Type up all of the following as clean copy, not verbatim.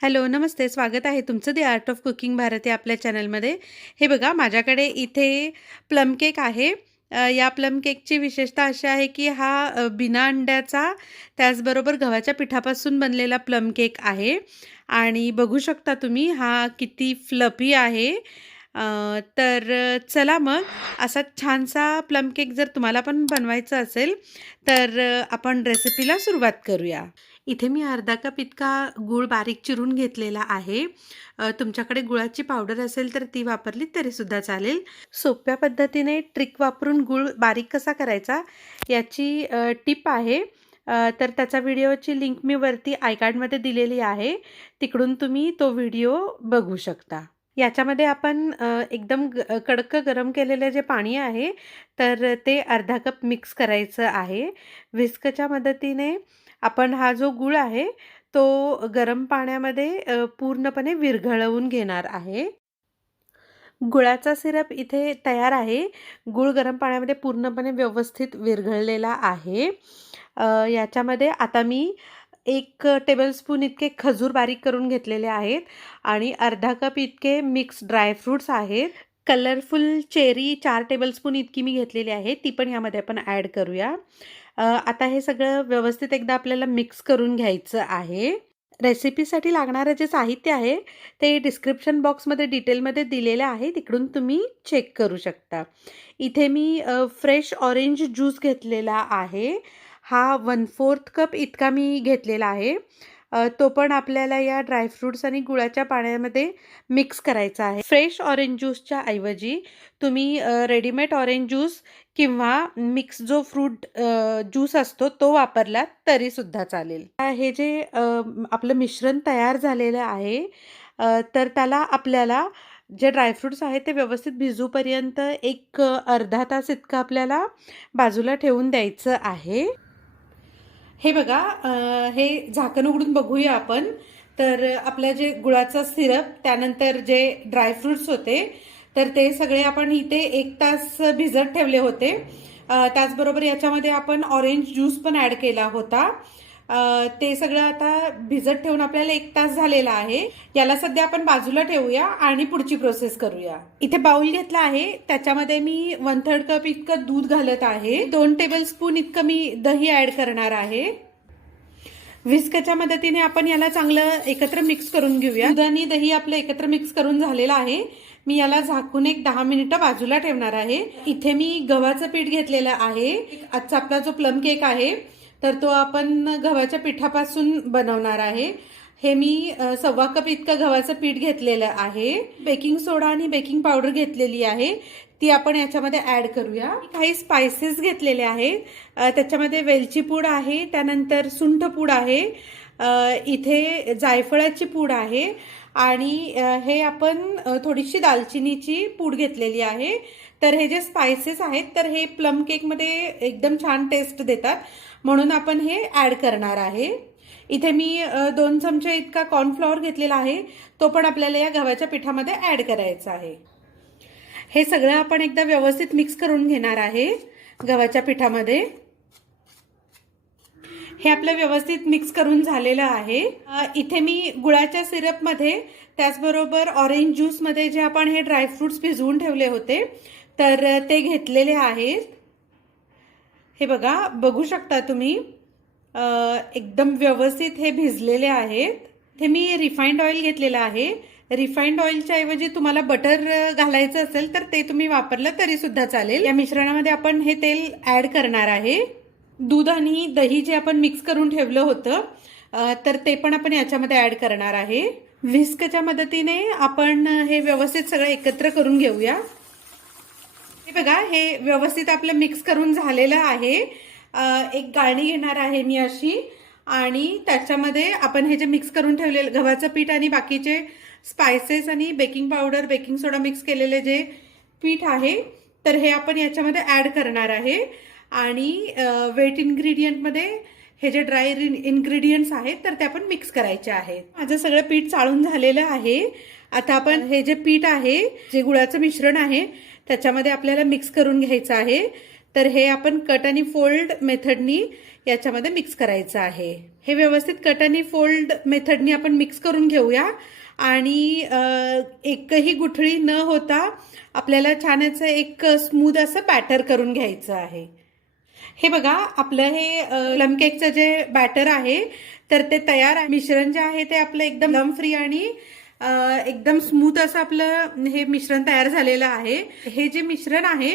Hello, नमस्ते. स्वागत आहे तुमचं दी आर्ट ऑफ कुकिंग भारती आपल्या चॅनलमध्ये. हे बघा माझ्याकडे इथे प्लम केक आहे. या प्लम केकची विशेषता अशी आहे की हा बिना अंड्याचा त्याचबरोबर गव्हाच्या पिठापासून बनलेला प्लम केक आहे आणि बघू शकता तुम्ही हा किती फ्लफी आहे. चला मग असा छानसा प्लम केक जर तुम्हाला पण बनवायचा असेल तर आपण रेसिपीला सुरुवात करूया. इथे मी अर्धा कप इतका गूळ बारीक चिरून घेतलेला आहे. तुमच्याकडे गुळाची पावडर असेल तर ती वापरली तरीसुद्धा चालेल. सोप्या पद्धतीने ट्रिक वापरून गूळ बारीक कसा करायचा याची टिप आहे. तर त्याचा व्हिडिओची लिंक मी वरती आय कार्डमध्ये दिलेली आहे. तिकडून तुम्ही तो व्हिडिओ बघू शकता. याच्यामध्ये आपण एकदम कडक गरम केलेलं जे पाणी आहे तर ते अर्धा कप मिक्स करायचं आहे. व्हिस्कच्या मदतीने आपण हा जो गूळ आहे तो गरम पाण्यामध्ये पूर्णपणे विरघळवून घेणार आहे. गुळाचा सिरप इथे तयार आहे. गूळ गरम पाण्यामध्ये पूर्णपणे व्यवस्थित विरघळलेला आहे. याच्यामध्ये आता मी 1 टेबलस्पून इतके खजूर बारीक करून घेतलेले आहेत आणि अर्धा कप इतके मिक्स ड्रायफ्रुट्स आहेत. कलरफुल चेरी 4 टेबलस्पून इतकी मी घेतलेली आहे, ती पण यामध्ये आपण ॲड करूया. आता हे सगळं व्यवस्थित एकदा आपल्याला मिक्स करून घ्यायचं आहे. रेसिपीसाठी लागणारं जे साहित्य आहे ते डिस्क्रिप्शन बॉक्समध्ये डिटेलमध्ये दिलेलं आहे, तिकडून तुम्ही चेक करू शकता. इथे मी फ्रेश ऑरेंज ज्यूस घेतलेला आहे. हा 1/4 कप इतका मी घेतलेला आहे. तो पण आपल्याला या ड्रायफ्रुट्स आणि गुळाच्या पाण्यामध्ये मिक्स करायचा आहे. फ्रेश ऑरेंज ज्यूसच्या ऐवजी तुम्ही रेडीमेड ऑरेंज ज्यूस किंवा मिक्स जो फ्रूट ज्यूस असतो तो वापरला तरीसुद्धा चालेल. हे जे आपलं मिश्रण तयार झालेलं आहे तर त्याला आपल्याला जे ड्रायफ्रुट्स आहेत ते व्यवस्थित भिजूपर्यंत एक अर्धा तास इतकं आपल्याला बाजूला ठेवून द्यायचं आहे. हे बघा हे झाकण उघडून बघूया आपण. तर आपलं जे गुळाचा सिरप त्यानंतर जे ड्रायफ्रुट्स होते तर ते सगळे आपण इथे 1 तास भिजत ठेवले होते. त्याचबरोबर याच्यामध्ये आपण ऑरेंज ज्यूस पण ॲड केला होता. ते सगळं आता भिजत ठेवून आपल्याला 1 तास झालेला आहे. याला सध्या आपण बाजूला ठेवूया आणि पुढची प्रोसेस करूया. इथे बाउल घेतला आहे, त्याच्यामध्ये मी 1/3 कप इतकं दूध घालत आहे. 2 टेबलस्पून इतकं मी दही ॲड करणार आहे. व्हिस्कच्या मदतीने आपण याला चांगलं एकत्र मिक्स करून घेऊया. दूध आणि दही आपलं एकत्र मिक्स करून झालेलं आहे. मी याला झाकून एक 10 मिनिटं बाजूला ठेवणार आहे. इथे मी गव्हाचं पीठ घेतलेलं आहे. आजचा आपला जो प्लम केक आहे तर तो आपण गव्हाच्या पिठापासून बनवणार आहे. हे मी 1/4 कप इतकं गव्हाचं पीठ घेतलेलं आहे. बेकिंग सोडा आणि बेकिंग पावडर घेतलेली आहे, ती आपण याच्यामध्ये ॲड करूया. काही स्पायसेस घेतलेले आहेत. त्याच्यामध्ये वेलची पूड आहे, त्यानंतर सुंठ पूड आहे, इथे जायफळाची पूड आहे आणि हे आपण थोडीशी दालचिनीची पूड घेतलेली आहे. तर हे जे स्पायसेस आहेत तर हे प्लम केकमध्ये एकदम छान टेस्ट देतात, म्हणून आपण हे ॲड करणार आहे. इथे मी 2 चमचे इतका कॉर्नफ्लॉवर घेतलेला आहे, तो पण आपल्याला या गव्हाच्या पिठामध्ये ॲड करायचा आहे. हे सगळं आपण एकदा व्यवस्थित मिक्स करून घेणार आहे गव्हाच्या पिठामध्ये. हे आपलं व्यवस्थित मिक्स करून झालेलं आहे. इथे मी गुळाच्या सिरपमध्ये त्याचबरोबर ऑरेंज ज्यूसमध्ये जे आपण हे ड्रायफ्रुट्स भिजवून ठेवले होते तर ते घेतलेले आहेत. हे बघा, बघू शकता तुम्ही एकदम व्यवस्थित हे भिजलेले आहेत. हे मी रिफाइंड ऑइल घेतलेलं आहे. रिफाइंड ऑइलच्या ऐवजी तुम्हाला बटर घालायचं असेल तर ते तुम्ही वापरलं तरी सुद्धा चालेल. या मिश्रणामध्ये आपण हे तेल ॲड करणार आहे. दूध आणि दही जे आपण मिक्स करून ठेवलं होतं तर ते पण आपण याच्यामध्ये ॲड करणार आहे. व्हिस्कच्या मदतीने आपण हे व्यवस्थित सगळं एकत्र करून घेऊया. हे बघा, हे व्यवस्थित आपलं मिक्स करून झालेलं आहे. एक गाळणी घेणार आहे मी अशी आणि त्याच्यामध्ये आपण हे जे मिक्स करून ठेवलेलं गव्हाचं पीठ आणि बाकीचे स्पायसेस आणि बेकिंग पावडर बेकिंग सोडा मिक्स केलेले जे पीठ आहे तर हे आपण याच्यामध्ये ॲड करणार आहे. आणि वेट इन्ग्रेडियंटमध्ये हे जे ड्राय इन्ग्रेडियंट्स आहेत तर ते आपण मिक्स करायचे आहेत. माझं सगळं पीठ चाळून झालेलं आहे. आता आपण हे जे पीठ आहे, जे गुळाचं मिश्रण आहे त्याच्यामध्ये आपल्याला मिक्स करून घ्यायचं आहे. तर हे आपण कट आणि फोल्ड मेथडनी याच्यामध्ये मिक्स करायचं आहे. हे व्यवस्थित कट आणि फोल्ड मेथडनी आपण मिक्स करून घेऊया आणि एकही गुठळी न होता आपल्याला छान असं एक स्मूथ असं बॅटर करून घ्यायचं आहे. हे बघा आपलं हे प्लम केकचं जे बॅटर आहे तर ते तयार आहे. मिश्रण जे आहे ते आपलं एकदम लम फ्री आणि एकदम स्मूथ असं आपलं हे मिश्रण तयार झालेलं आहे. हे जे मिश्रण आहे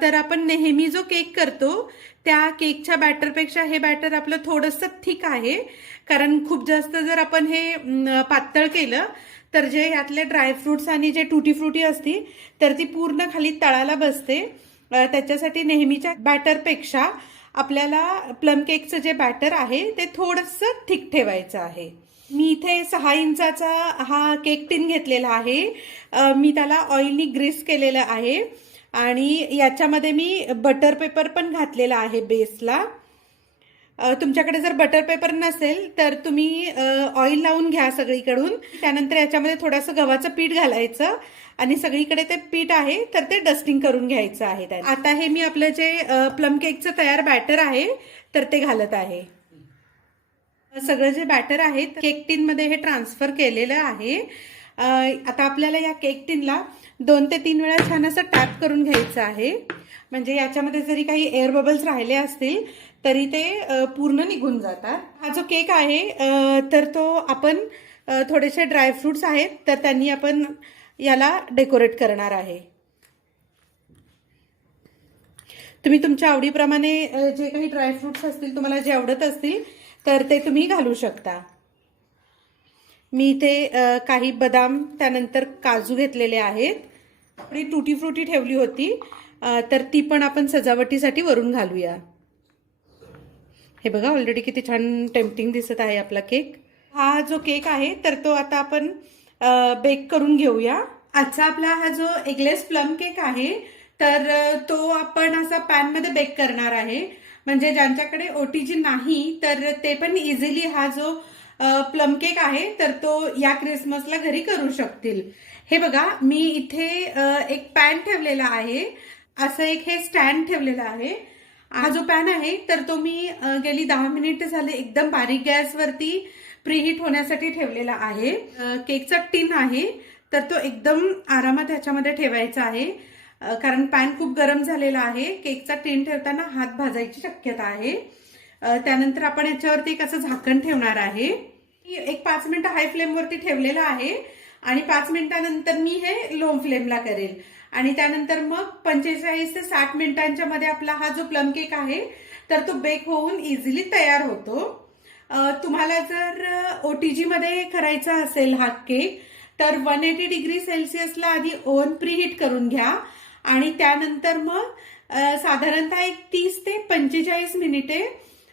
तर आपण नेहमी जो केक करतो त्या केकच्या बॅटरपेक्षा हे बॅटर आपलं थोडंसं थिक आहे, कारण खूप जास्त जर आपण हे पातळ केलं तर जे यातले ड्रायफ्रुट्स आणि जे टुटी फ्रुटी असती तर ती पूर्ण खाली तळाला बसते. त्याच्यासाठी नेहमीच्या बॅटरपेक्षा आपल्याला प्लम केकचं जे बॅटर आहे ते थोडंसं थिक ठेवायचं आहे. मी इथे 6 इंचाचा हा केक टिन घेतलेला आहे. मी त्याला ऑइलनी ग्रीस केलेलं आहे आणि याच्यामध्ये मी बटर पेपर पण घातलेला आहे बेसला. तुमच्याकडे जर बटर पेपर नसेल तर तुम्ही ऑइल लावून घ्या सगळीकडून. त्यानंतर याच्यामध्ये थोडंसं गव्हाचं पीठ घालायचं आणि सगळीकडे ते पीठ आहे तर ते डस्टिंग करून घ्यायचं आहे. आता हे मी आपलं जे प्लम केकचं तयार बॅटर आहे तर ते घालत आहे. सगळं जे बॅटर आहे केक टिन मध्ये हे ट्रान्सफर केलेलं आहे. आता आपल्याला या केक टिनला 2 ते 3 वेळा छान असं टॅप करून घ्यायचं आहे, म्हणजे याच्यामध्ये जरी काही एअर बबल्स राहिले असतील तरी ते पूर्ण निघून जातात. हा जो केक आहे तर तो आपण थोडेसे ड्रायफ्रुट्स आहेत तर त्यांनी आपण याला डेकोरेट करणार आहे. तुम्ही तुमच्या आवडीप्रमाणे जे काही ड्रायफ्रुट्स असतील तुम्हाला जे आवडत असतील तर ते तुम्ही घालू शकता. मी इथे काही बदाम त्यानंतर काजू घेतलेले आहेत. आपली टुटी फ्रुटी ठेवली होती तर ती पण आपण सजावटीसाठी वरून घालूया. हे बघा ऑलरेडी किती छान टेम्पटिंग दिसत आहे आपला केक. हा जो केक आहे तर तो आता आपण बेक करून घेऊया. आजचा आपला हा जो एगलेस प्लम केक आहे तर तो आपण असा पॅनमध्ये बेक करणार आहे, म्हणजे ज्यांच्याकडे ओटीजी नाही तर ते पण इझिली हा जो प्लम केक आहे तर तो या क्रिसमसला घरी करू शकतील. हे बघा मी इथे एक पॅन ठेवलेला आहे, असं एक हे स्टँड ठेवलेला आहे. हा जो पॅन आहे तर तो मी गेली 10 मिनिट झाले एकदम बारीक गॅसवरती प्रीहीट होण्यासाठी ठेवलेला आहे. केकचा टिन आहे तर तो एकदम आरामात ह्याच्यामध्ये ठेवायचा आहे, कारण पॅन खूप गरम झालेला आहे. केकचा टिन ठेवताना हात भाजायची शक्यता आहे. त्यानंतर आपण याच्यावरती एक असं झाकण ठेवणार आहे. एक 5 मिनिटं हाय फ्लेमवरती ठेवलेलं आहे आणि 5 मिनिटानंतर मी हे लो फ्लेमला करेल आणि त्यानंतर मग 45 ते 60 मिनिटांच्या मध्ये आपला हा जो प्लम केक आहे तर तो बेक होऊन इझिली तयार होतो. तुम्हाला जर ओटीजी मध्ये करायचा असेल हा केक तर 180 डिग्री सेल्सिअसला आधी ओव्हन प्रीहीट करून घ्या आणि त्यानंतर मग साधारणतः एक 30 ते 45 मिनिटे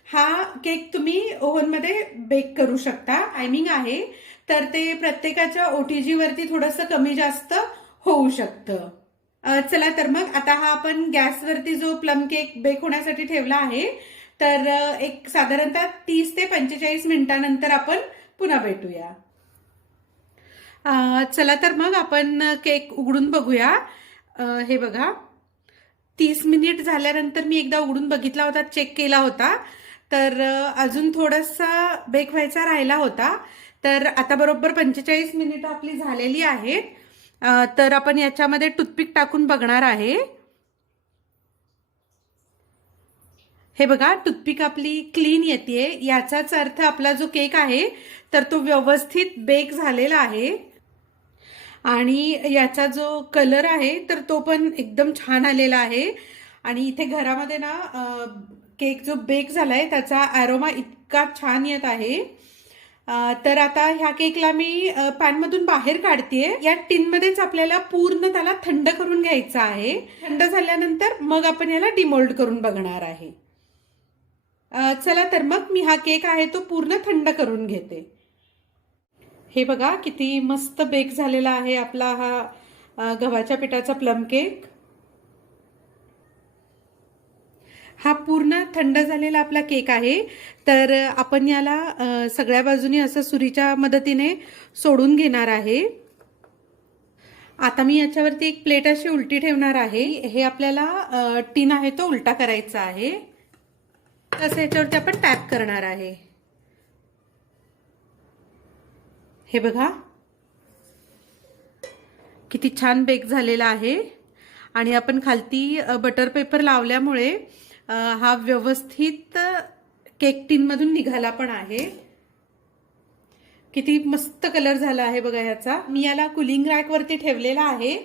हा केक तुम्ही ओव्हनमध्ये बेक करू शकता. टायमिंग आहे तर ते प्रत्येकाच्या ओटीजी वरती थोडंसं कमी जास्त होऊ शकतं. चला तर मग आता हा आपण गॅसवरती जो प्लम केक बेक होण्यासाठी ठेवला आहे तर एक साधारणतः 30 ते 45 मिनिटानंतर आपण पुन्हा भेटूया. चला तर मग आपण केक उघडून बघूया. हे बघा 30 मिनिट झाल्यानंतर मी एकदा उघडून बघितला होता, चेक केला होता तर अजून थोडासा बेक व्हायचा राहिला होता. तर आता बरोबर 45 मिनिटं आपली झालेली आहेत. तर आपण याच्यामध्ये टूथपिक टाकून बघणार आहे. हे बघा टूथपिक आपली क्लीन येते, याचाच अर्थ आपला जो केक आहे तर तो व्यवस्थित बेक झालेला आहे आणि याचा जो कलर आहे तर तो पण एकदम छान आलेला आहे. आणि इथे घरामध्ये ना केक जो बेक झालाय त्याचा अरोमा इतका छान येत आहे. तर आता ह्या केकला मी पॅनमधून बाहेर काढतेय. या टिनमध्येच आपल्याला पूर्ण त्याला थंड करून घ्यायचं आहे. थंड झाल्यानंतर मग आपण याला डिमोल्ड करून बघणार आहे. चला तर मग मी हा केक आहे तो पूर्ण थंड करून घेते. हे बघा किती मस्त बेक झालेला आहे आपला हा गव्हाच्या पिठाचा प्लम केक. हा पूर्ण थंड झालेला आपला केक आहे. तर आपण याला सगळ्या बाजूनी असं सुरीच्या मदतीने सोडून घेणार आहे. आता मी याच्यावरती एक प्लेट अशी उलटी ठेवणार आहे. हे आपल्याला टिन आहे तो उलटा करायचा आहे. तसं याच्यावरती आपण टॅप करणार आहे. हे बघा किती छान बेक झालेला आहे. आणि आपण खालती बटर पेपर लावल्यामुळे हा व्यवस्थित केक टिनमधून निघाला पण आहे. किती मस्त कलर झाला आहे बघा ह्याचा. मी याला कुलिंग रॅक वरती ठेवलेला आहे.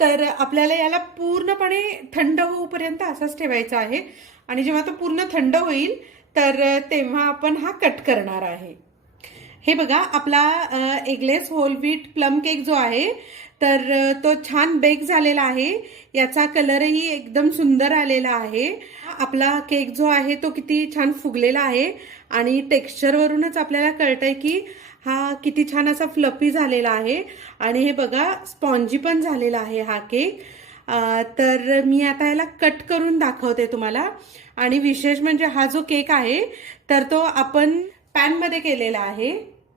तर आपल्याला याला पूर्णपणे थंड होऊपर्यंत असाच ठेवायचा आहे. आणि जेव्हा तो पूर्ण थंड होईल तर तेव्हा आपण हा कट करणार आहे. हे बघा आपला eggless whole wheat plum cake जो आहे तर तो छान बेक झालेला आहे. याचा कलरही एकदम सुंदर आलेला आहे. आपला केक जो आहे तो किती छान फुगलेला आहे आणि टेक्स्चरवरूनच आपल्याला कळतंय की हा किती छान असा फ्लफी झालेला आहे. आणि हे बघा स्पॉन्जी पण झालेला आहे हा केक. तर मी आता याला कट करून दाखवते तुम्हाला. आणि विशेष म्हणजे हा जो केक आहे तर तो आपण पॅनमध्ये केलेला आहे.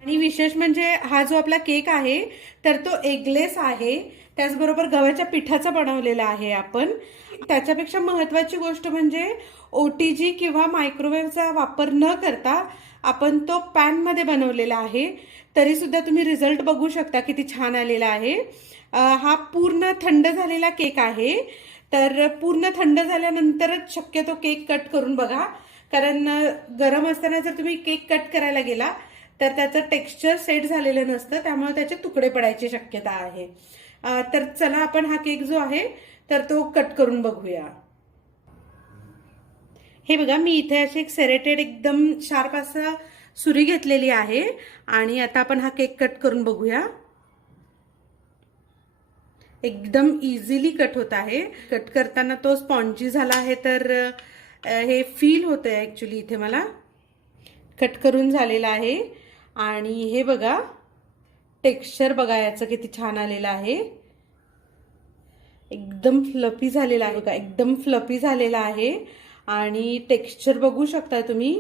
आणि विशेष म्हणजे हा जो आपला केक आहे तर तो एगलेस आहे. त्याचबरोबर गव्हाच्या पिठाचा बनवलेला आहे आपण. त्याच्यापेक्षा महत्त्वाची गोष्ट म्हणजे OTG किंवा मायक्रोवेव्हचा वापर न करता आपण तो पॅनमध्ये बनवलेला आहे. तरी सुद्धा तुम्ही रिझल्ट बघू शकता किती छान आलेला आहे. हा पूर्ण थंड झालेला केक आहे. तर पूर्ण थंड झाल्यानंतरच शक्यतो केक कट करून बघा. कारण गरम असताना जर तुम्ही केक कट करायला गेला तर त्याचं टेक्स्चर सेट झालेलं नसतं, त्यामुळे त्याचे तुकडे पडायची शक्यता आहे. तर चला आपण हा केक जो आहे तर तो कट करून बघूया. हे बघा मी इथे अशी एक सेरेटेड एकदम शार्प असा सुरी घेतलेली आहे. आणि आता आपण हा केक कट करून बघूया. एकदम इझिली कट होत आहे. कट करताना तो स्पॉन्जी झाला आहे तर हे फील होतंय ॲक्च्युली. इथे मला कट करून झालेला आहे. आणि हे बघा टेक्स्चर बघा याचं किती छान आलेलं आहे. एकदम फ्लफी झालेला आहे बघा, एकदम फ्लफी झालेला आहे. आणि टेक्स्चर बघू शकता तुम्ही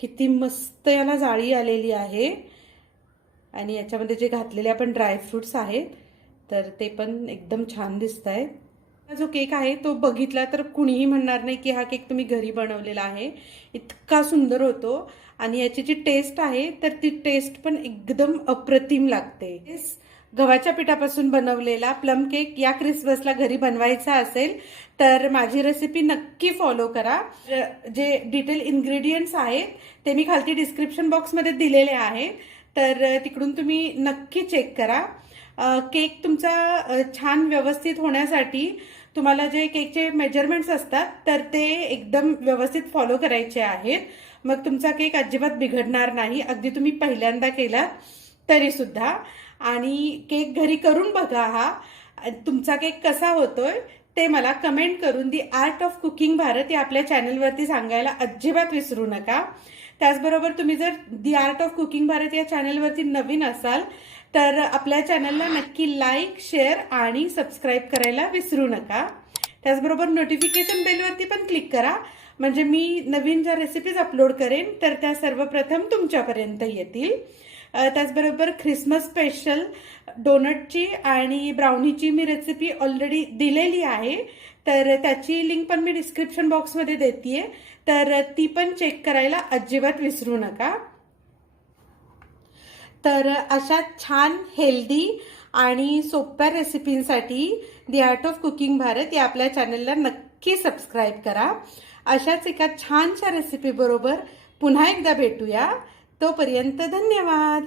किती मस्त याला जाळी आलेली आहे. आणि याच्यामध्ये जे घातलेले आपण ड्रायफ्रुट्स आहेत तर ते पण एकदम छान दिसत आहेत. हा जो केक आहे तो बघितला तर कुणीही म्हणणार नाही की हा केक तुम्ही घरी बनवलेला आहे. इतका सुंदर होतो. आणि याची जी टेस्ट आहे तर ती टेस्ट पण एकदम अप्रतिम लागते. गव्हाच्या पिठापासून बनवलेला प्लम केक या क्रिसमसला घरी बनवायचा असेल तर माझी रेसिपी नक्की फॉलो करा. जे डिटेल इन्ग्रेडियंट्स आहेत ते मी खालती डिस्क्रिप्शन बॉक्समध्ये दिलेले आहे. तर तिकडून तुम्ही नक्की चेक करा. केक तुमचा छान व्यवस्थित होण्यासाठी तुम्हाला जे केकचे मेजरमेंट्स असतात तर ते एकदम व्यवस्थित फॉलो करायचे आहेत. मग तुमचा केक अजिबात बिघडणार नाही, अगदी तुम्ही पहिल्यांदा केला तरी सुद्धा. आणि केक घरी करून बघा. हा तुमचा केक कसा होतोय ते मला कमेंट करून दी आर्ट ऑफ कुकिंग भारत या आपल्या चॅनलवरती सांगायला अजिबात विसरू नका. त्याचबरोबर तुम्ही जर दी आर्ट ऑफ कुकिंग भारत या चॅनलवरती नवीन असाल तर आपल्या चॅनलला नक्की लाईक, शेअर आणि सबस्क्राईब करायला विसरू नका. त्याचबरोबर नोटिफिकेशन बेलवरती पण क्लिक करा, म्हणजे मी नवीन ज्या रेसिपीज अपलोड करेन तर त्या सर्वप्रथम तुमच्यापर्यंत येतील. त्याचबरोबर ख्रिसमस स्पेशल डोनटची आणि ब्राउनीची मी रेसिपी ऑलरेडी दिलेली आहे. तर त्याची लिंक पण मी डिस्क्रिप्शन बॉक्समध्ये देते. तर ती पण चेक करायला अजिबात विसरू नका. तर अशा छान हेल्दी आणि सोप्या रेसिपींसाठी दी आर्ट ऑफ कुकिंग भारत या आपल्या चॅनलला नक्की सबस्क्राईब करा. अशाच एका छानशा रेसिपी बरोबर पुन्हा एकदा भेटूया. तोपर्यंत धन्यवाद.